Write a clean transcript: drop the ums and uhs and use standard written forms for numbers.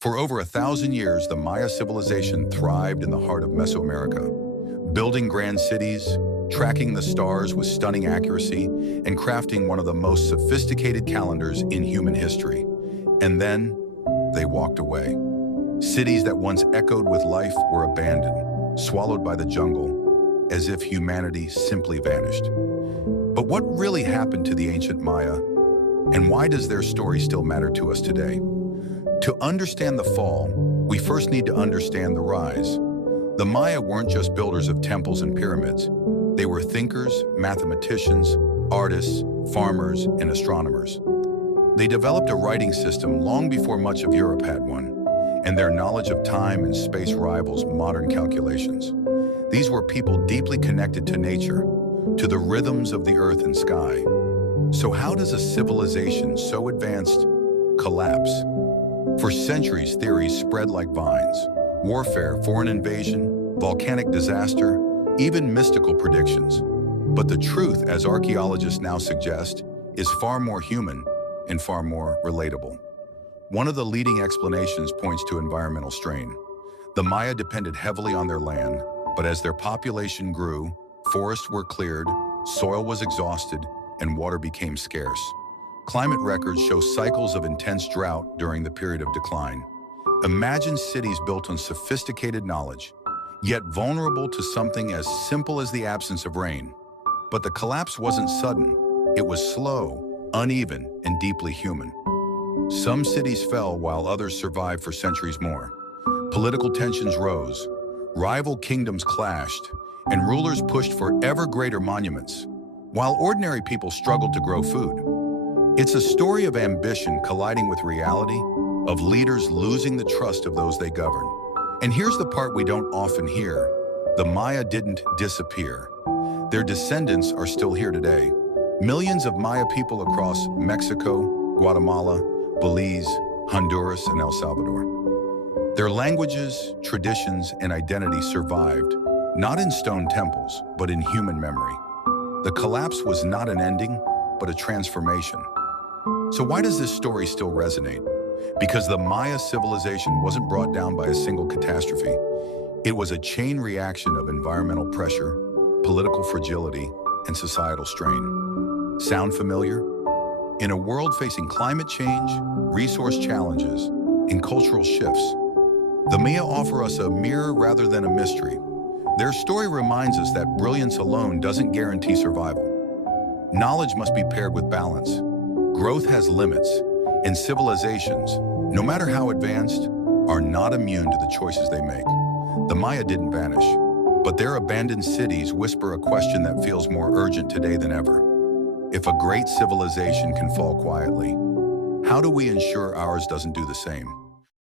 For over 1,000 years, the Maya civilization thrived in the heart of Mesoamerica, building grand cities, tracking the stars with stunning accuracy, and crafting one of the most sophisticated calendars in human history. And then, they walked away. Cities that once echoed with life were abandoned, swallowed by the jungle, as if humanity simply vanished. But what really happened to the ancient Maya, and why does their story still matter to us today? To understand the fall, we first need to understand the rise. The Maya weren't just builders of temples and pyramids. They were thinkers, mathematicians, artists, farmers, and astronomers. They developed a writing system long before much of Europe had one, and their knowledge of time and space rivals modern calculations. These were people deeply connected to nature, to the rhythms of the earth and sky. So how does a civilization so advanced collapse? For centuries, theories spread like vines. Warfare, foreign invasion, volcanic disaster, even mystical predictions. But the truth, as archaeologists now suggest, is far more human and far more relatable. One of the leading explanations points to environmental strain. The Maya depended heavily on their land, but as their population grew, forests were cleared, soil was exhausted, and water became scarce. Climate records show cycles of intense drought during the period of decline. Imagine cities built on sophisticated knowledge, yet vulnerable to something as simple as the absence of rain. But the collapse wasn't sudden. It was slow, uneven, and deeply human. Some cities fell while others survived for centuries more. Political tensions rose, rival kingdoms clashed, and rulers pushed for ever greater monuments, while ordinary people struggled to grow food. It's a story of ambition colliding with reality, of leaders losing the trust of those they govern. And here's the part we don't often hear. The Maya didn't disappear. Their descendants are still here today. Millions of Maya people across Mexico, Guatemala, Belize, Honduras, and El Salvador. Their languages, traditions, and identity survived, not in stone temples, but in human memory. The collapse was not an ending, but a transformation. So why does this story still resonate? Because the Maya civilization wasn't brought down by a single catastrophe. It was a chain reaction of environmental pressure, political fragility, and societal strain. Sound familiar? In a world facing climate change, resource challenges, and cultural shifts, the Maya offer us a mirror rather than a mystery. Their story reminds us that brilliance alone doesn't guarantee survival. Knowledge must be paired with balance. Growth has limits, and civilizations, no matter how advanced, are not immune to the choices they make. The Maya didn't vanish, but their abandoned cities whisper a question that feels more urgent today than ever. If a great civilization can fall quietly, how do we ensure ours doesn't do the same?